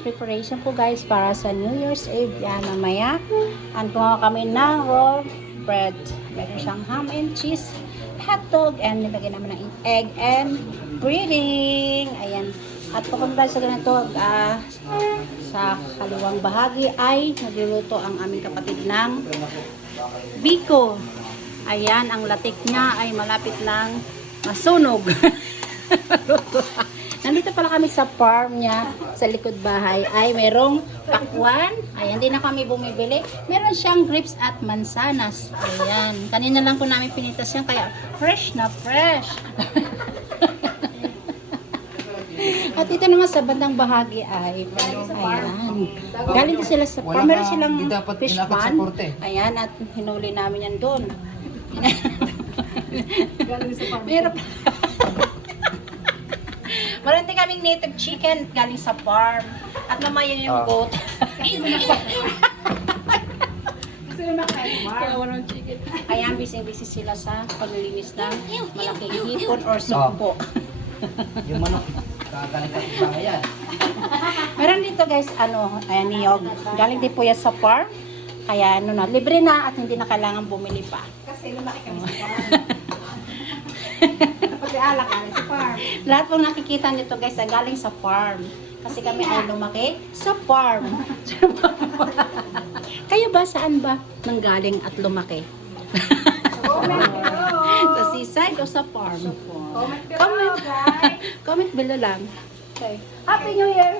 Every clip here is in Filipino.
preparation po guys para sa New Year's Eve. Yan, mamaya. Ang gumawa kami ng raw bread. Meron siyang ham and cheese, hotdog, and nilagyan namin ng egg and breading. Ayan. At papunta sa ganito, ah, sa kaliwang bahagi ay nagluluto ang aming kapatid ng biko. Ayan, ang latik niya ay malapit ng masunog. Nandito pala kami sa farm niya, sa likod bahay, ay merong pakwan. Ayan, di na kami bumibili. Meron siyang grapes at mansanas. Ayan, kanina lang po namin pinitas yan, kaya fresh na fresh. At ito naman sa bandang bahagi ay, ayan, galing din sila sa farm. Meron silang fish pan. sa. Ayan, at hinuli namin yan doon. Meron Meron din kaming native chicken galing sa farm. At mamaya yung Ah. goat. Kaya walang chicken. Ayan, busy-busy sila sa paglilinis ng malaking hipon or sumpo. Yung manok, kagaling ka sa bayan. Meron dito guys, ano, ayan niyog. Galing din po yan sa farm. Kaya ano na, libre na at hindi na kailangan bumili pa. Kasi lumaki kami sa farm. Kapag alak kami sa farm. Lahat pong nakikita nito guys ay galing sa farm. Kasi kami ay lumaki sa farm. Kayo ba saan ba nanggaling at lumaki? Sa seaside o sa farm? Comment below, Comment. guys. Comment below lang. Okay. Happy New Year!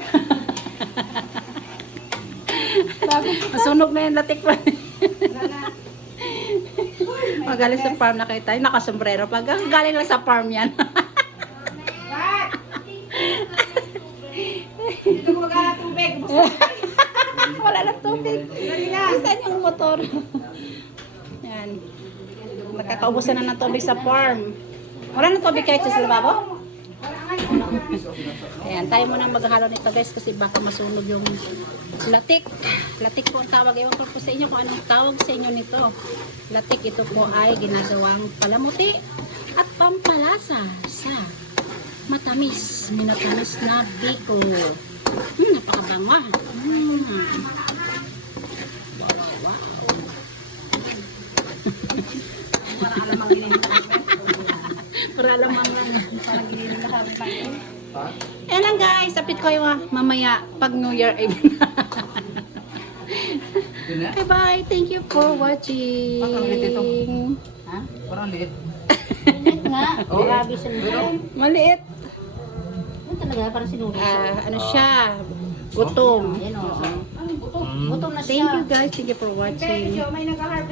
Masunog na yung latik pa. Magaling sa farm na kayo tayo, nakasombrero. Pag galing lang sa farm yan. Dito ko magkala tubig. Wala na tubig. Saan yung motor? Yan. Nakakaubusan na ng tubig sa farm. Wala na tubig kahit sa lababo? Ayan, tayo muna maghalo nito guys kasi baka masunog yung latik. Latik po ang tawag. Ewan ko po sa inyo kung anong tawag sa inyo nito. Latik ito po ay ginagawang palamuti at pampalasa sa matamis, minatamis na biko. Hmm, napakabango. Hmm. Wow, wow. Para alamang giniling Para alamangan. Parang giniling ka kami. Ayan lang guys, apit ko yung ah, mamaya pag New Year Eve na. Yun na? Okay, bye. Thank you for watching. Parang ulit ito. Ha? Parang liit. Init nga. Oh. Grabe siya. Maliit. Ano talaga? Parang sinuli Ah, ano siya? Gutom. Yan o. mm, Gutom na Thank you guys. Thank you for watching. May nag-harvest